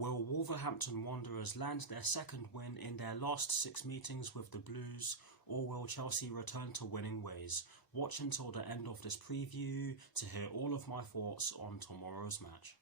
Will Wolverhampton Wanderers land their second win in their last 6 meetings with the Blues, or will Chelsea return to winning ways? Watch until the end of this preview to hear all of my thoughts on tomorrow's match.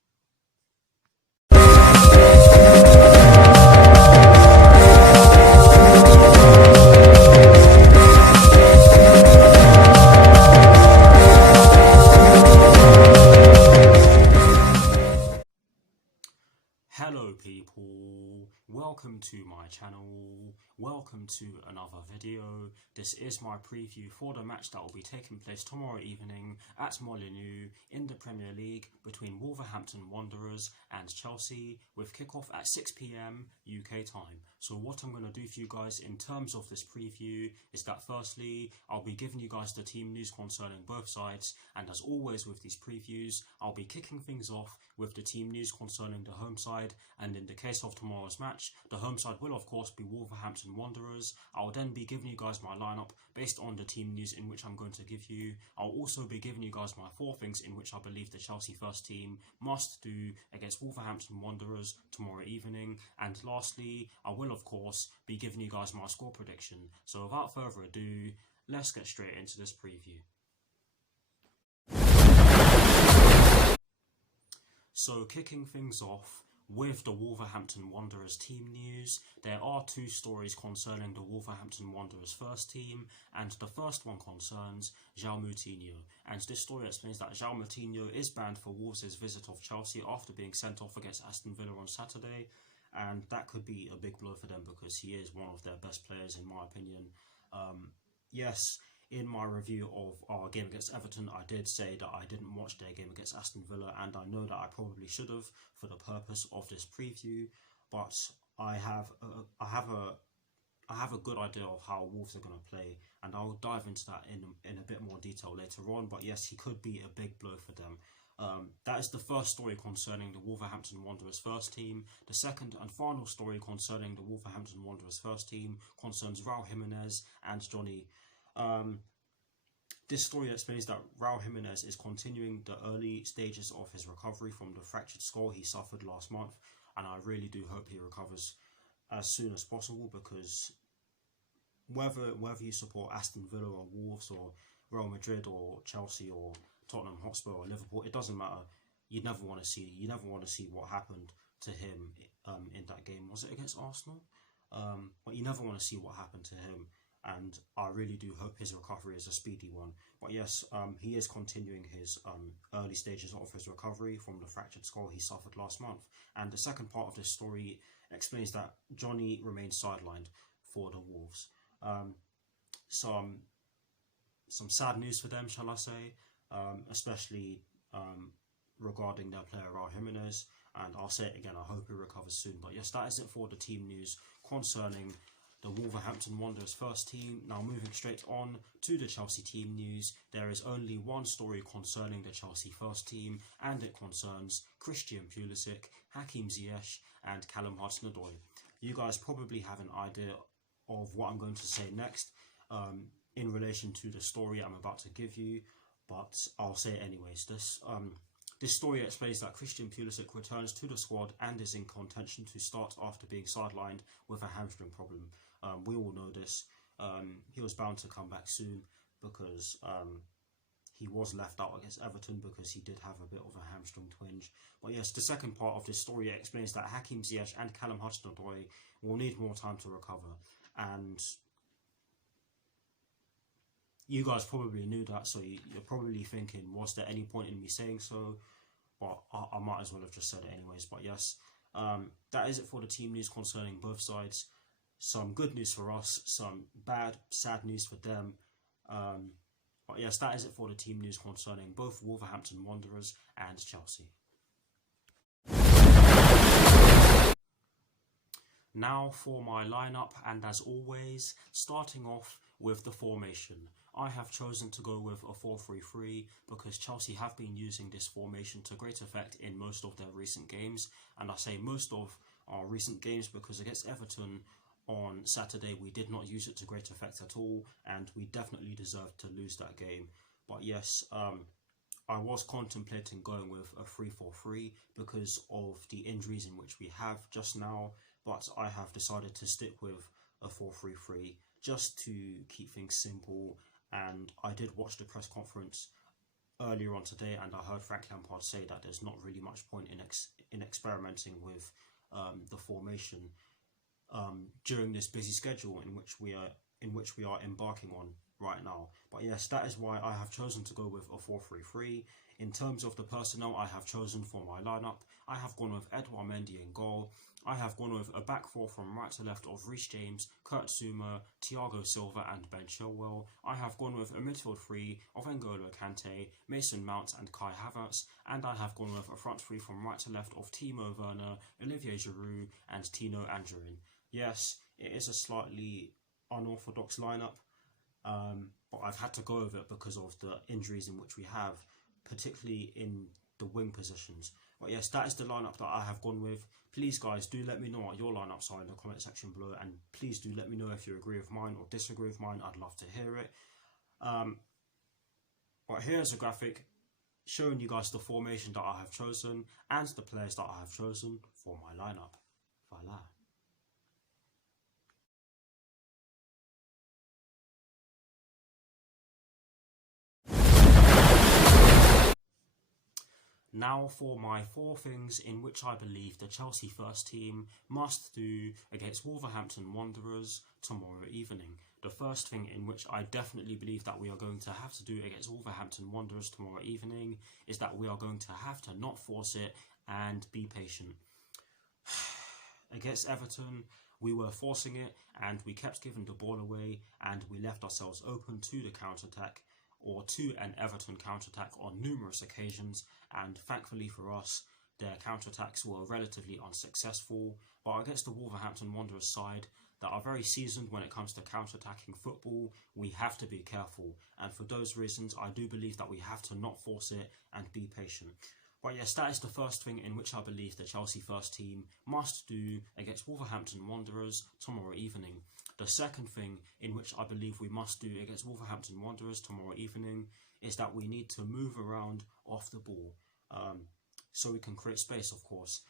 Hello people, welcome to my channel, welcome to another video. This is my preview for the match that will be taking place tomorrow evening at Molineux in the Premier League between Wolverhampton Wanderers and Chelsea, with kickoff at 6 PM UK time. So what I'm going to do for you guys in terms of this preview is that firstly, I'll be giving you guys the team news concerning both sides, and as always with these previews, I'll be kicking things off with the team news concerning the home side, and in the case of tomorrow's match, the home side will of course be Wolverhampton Wanderers. I'll then be giving you guys my lineup based on the team news in which I'm going to give you. I'll also be giving you guys my 4 things in which I believe the Chelsea first team must do against Wolverhampton Wanderers tomorrow evening, and lastly, I will of course be giving you guys my score prediction. So without further ado, let's get straight into this preview. So kicking things off with the Wolverhampton Wanderers team news, there are 2 stories concerning the Wolverhampton Wanderers first team, and the first one concerns João Moutinho, and this story explains that João Moutinho is banned for Wolves' visit of Chelsea after being sent off against Aston Villa on Saturday, and that could be a big blow for them because he is one of their best players in my opinion. Yes, in my review of our game against Everton, I did say that I didn't watch their game against Aston Villa, and I know that I probably should have for the purpose of this preview, but I have a good idea of how Wolves are going to play, and I'll dive into that in a bit more detail later on. But yes, he could be a big blow for them. That is the first story concerning the Wolverhampton Wanderers first team. The second and final story concerning the Wolverhampton Wanderers first team concerns Raul Jimenez and Johnny. This story explains that Raul Jimenez is continuing the early stages of his recovery from the fractured skull he suffered last month, and I really do hope he recovers as soon as possible, because whether you support Aston Villa or Wolves or Real Madrid or Chelsea or Tottenham Hotspur or Liverpool, it doesn't matter. You never want to see what happened to him in that game. Was it against Arsenal? But you never want to see what happened to him, and I really do hope his recovery is a speedy one. But yes, he is continuing his early stages of his recovery from the fractured skull he suffered last month. And the second part of this story explains that Johnny remains sidelined for the Wolves. Some sad news for them, shall I say, especially regarding their player Raul Jimenez, and I'll say it again, I hope he recovers soon. But yes, that is it for the team news concerning the Wolverhampton Wanderers first team. Now moving straight on to the Chelsea team news, there is only one story concerning the Chelsea first team, and it concerns Christian Pulisic, Hakim Ziyech and Callum Hudson-Odoi. You guys probably have an idea of what I'm going to say next in relation to the story I'm about to give you, but I'll say it anyways. This story explains that Christian Pulisic returns to the squad and is in contention to start after being sidelined with a hamstring problem. We all know this. He was bound to come back soon because he was left out against Everton because he did have a bit of a hamstring twinge. But yes, the second part of this story explains that Hakim Ziyech and Callum Hudson-Odoi will need more time to recover, and you guys probably knew that, so you're probably thinking, was there any point in me saying so? But I might as well have just said it anyways. But yes, that is it for the team news concerning both sides. Some good news for us, some bad, sad news for them. But yes, that is it for the team news concerning both Wolverhampton Wanderers and Chelsea. Now for my lineup, and as always, starting off with the formation. I have chosen to go with a 4-3-3 because Chelsea have been using this formation to great effect in most of their recent games, and I say most of our recent games because against Everton on Saturday we did not use it to great effect at all, and we definitely deserved to lose that game. But yes, I was contemplating going with a 3-4-3 because of the injuries in which we have just now, but I have decided to stick with a 4-3-3 just to keep things simple. And I did watch the press conference earlier on today, and I heard Frank Lampard say that there's not really much point in experimenting with the formation during this busy schedule in which we are embarking on right now. But yes, that is why I have chosen to go with a 4-3-3. In terms of the personnel I have chosen for my lineup, I have gone with Edouard Mendy in goal. I have gone with a back four from right to left of Reece James, Kurt Zouma, Thiago Silva and Ben Chilwell. I have gone with a midfield three of N'Golo Kante, Mason Mount and Kai Havertz. And I have gone with a front three from right to left of Timo Werner, Olivier Giroud and Tino Anjorin. Yes, it is a slightly unorthodox lineup, but I've had to go with it because of the injuries in which we have, particularly in the wing positions. But yes, that is the lineup that I have gone with. Please guys, do let me know what your lineups are in the comment section below, and please do let me know if you agree with mine or disagree with mine. I'd love to hear it. But here's a graphic showing you guys the formation that I have chosen and the players that I have chosen for my lineup. Voila. Now for my 4 things in which I believe the Chelsea first team must do against Wolverhampton Wanderers tomorrow evening. The first thing in which I definitely believe that we are going to have to do against Wolverhampton Wanderers tomorrow evening is that we are going to have to not force it and be patient. Against Everton, we were forcing it and we kept giving the ball away and we left ourselves open to the counter-attack, or to an Everton counter-attack on numerous occasions, and thankfully for us, their counter-attacks were relatively unsuccessful. But against the Wolverhampton Wanderers side that are very seasoned when it comes to counter-attacking football, we have to be careful, and for those reasons I do believe that we have to not force it and be patient. But yes, that is the first thing in which I believe the Chelsea first team must do against Wolverhampton Wanderers tomorrow evening. The second thing in which I believe we must do against Wolverhampton Wanderers tomorrow evening is that we need to move around off the ball, so we can create space, of course.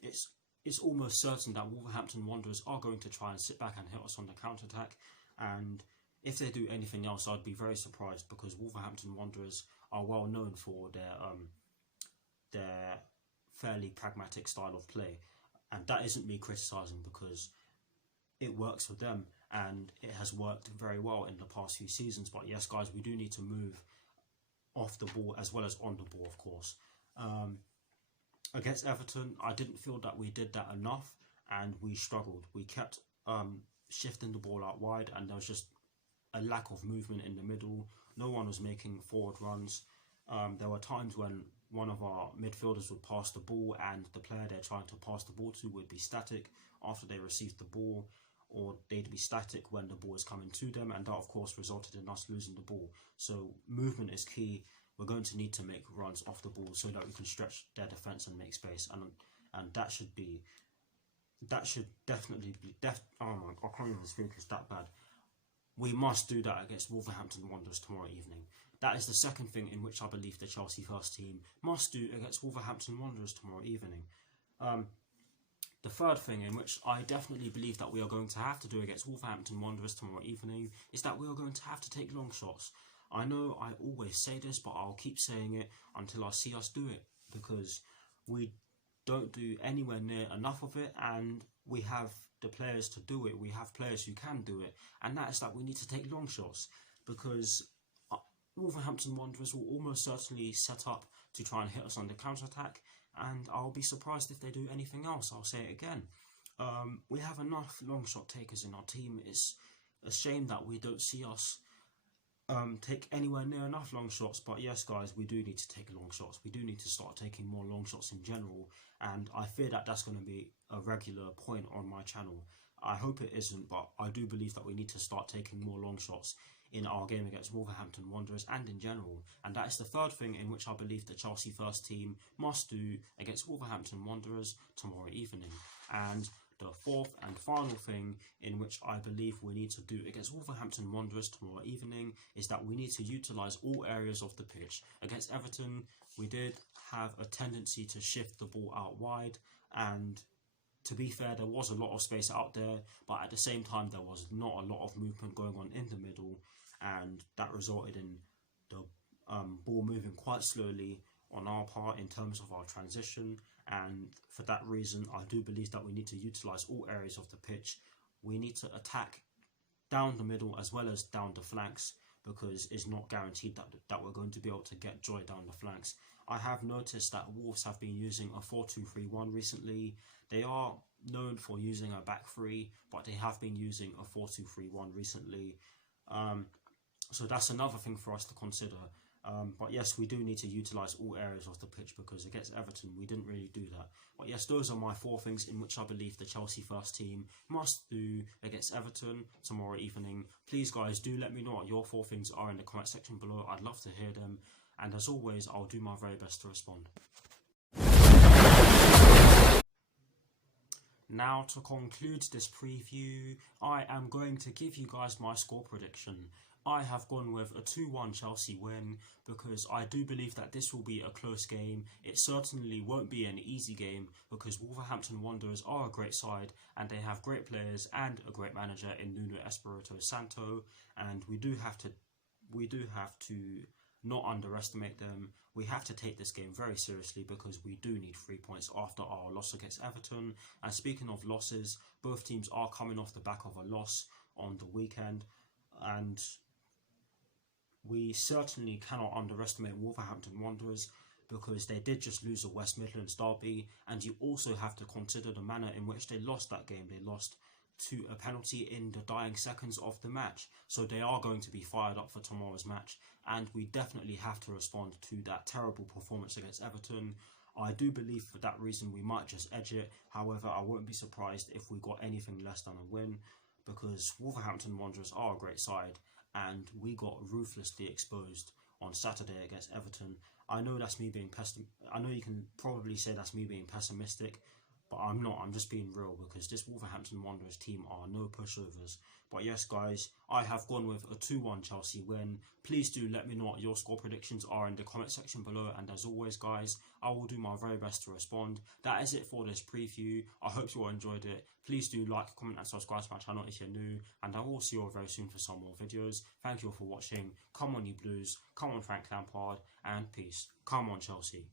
It's almost certain that Wolverhampton Wanderers are going to try and sit back and hit us on the counter-attack, and if they do anything else, I'd be very surprised, because Wolverhampton Wanderers are well known for their fairly pragmatic style of play, and that isn't me criticising, because it works for them and it has worked very well in the past few seasons. But yes guys, we do need to move off the ball as well as on the ball, of course. Against Everton, I didn't feel that we did that enough and we struggled. We kept shifting the ball out wide and there was just a lack of movement in the middle. No one was making forward runs. There were times when one of our midfielders would pass the ball and the player they're trying to pass the ball to would be static after they received the ball, or they'd be static when the ball is coming to them, and that of course resulted in us losing the ball. So movement is key. We're going to need to make runs off the ball so that we can stretch their defence and make space, and that should definitely be oh my, I can't even speak, it's that bad. We must do that against Wolverhampton Wanderers tomorrow evening. That is the second thing in which I believe the Chelsea first team must do against Wolverhampton Wanderers tomorrow evening. The third thing in which I definitely believe that we are going to have to do against Wolverhampton Wanderers tomorrow evening is that we are going to have to take long shots. I know I always say this, but I'll keep saying it until I see us do it, because we don't do anywhere near enough of it, and we have the players to do it. We have players who can do it, and that is that we need to take long shots, because Wolverhampton Wanderers will almost certainly set up to try and hit us on the counter-attack, and I'll be surprised if they do anything else. I'll say it again. We have enough long shot takers in our team. It's a shame that we don't see us take anywhere near enough long shots, but yes guys, we do need to take long shots. We do need to start taking more long shots in general, and I fear that that's going to be a regular point on my channel. I hope it isn't, but I do believe that we need to start taking more long shots in our game against Wolverhampton Wanderers and in general, and that is the third thing in which I believe the Chelsea first team must do against Wolverhampton Wanderers tomorrow evening. And The fourth and final thing in which I believe we need to do against Wolverhampton Wanderers tomorrow evening is that we need to utilise all areas of the pitch. Against Everton, we did have a tendency to shift the ball out wide, and to be fair, there was a lot of space out there, but at the same time there was not a lot of movement going on in the middle, and that resulted in the ball moving quite slowly on our part in terms of our transition. And for that reason, I do believe that we need to utilise all areas of the pitch. We need to attack down the middle as well as down the flanks, because it's not guaranteed that we're going to be able to get joy down the flanks. I have noticed that Wolves have been using a 4-2-3-1 recently. They are known for using a back three, but they have been using a 4-2-3-1 recently. So that's another thing for us to consider. But yes, we do need to utilise all areas of the pitch, because against Everton we didn't really do that. But yes, those are my 4 things in which I believe the Chelsea first team must do against Everton tomorrow evening. Please guys, do let me know what your 4 things are in the comment section below. I'd love to hear them, and as always, I'll do my very best to respond. Now, to conclude this preview, I am going to give you guys my score prediction. I have gone with a 2-1 Chelsea win, because I do believe that this will be a close game. It certainly won't be an easy game, because Wolverhampton Wanderers are a great side and they have great players and a great manager in Nuno Espirito Santo, and we do have to not underestimate them. We have to take this game very seriously, because we do need 3 points after our loss against Everton. And speaking of losses, both teams are coming off the back of a loss on the weekend, and we certainly cannot underestimate Wolverhampton Wanderers, because they did just lose a West Midlands derby, and you also have to consider the manner in which they lost that game. They lost to a penalty in the dying seconds of the match, so they are going to be fired up for tomorrow's match, and we definitely have to respond to that terrible performance against Everton. I do believe for that reason we might just edge it. However, I won't be surprised if we got anything less than a win, because Wolverhampton Wanderers are a great side, and we got ruthlessly exposed on Saturday against Everton. I know that's me being I know you can probably say that's me being pessimistic, but I'm not. I'm just being real, because this Wolverhampton Wanderers team are no pushovers. But yes, guys, I have gone with a 2-1 Chelsea win. Please do let me know what your score predictions are in the comment section below. And as always, guys, I will do my very best to respond. That is it for this preview. I hope you all enjoyed it. Please do like, comment and subscribe to my channel if you're new. And I will see you all very soon for some more videos. Thank you all for watching. Come on, you Blues. Come on, Frank Lampard. And peace. Come on, Chelsea.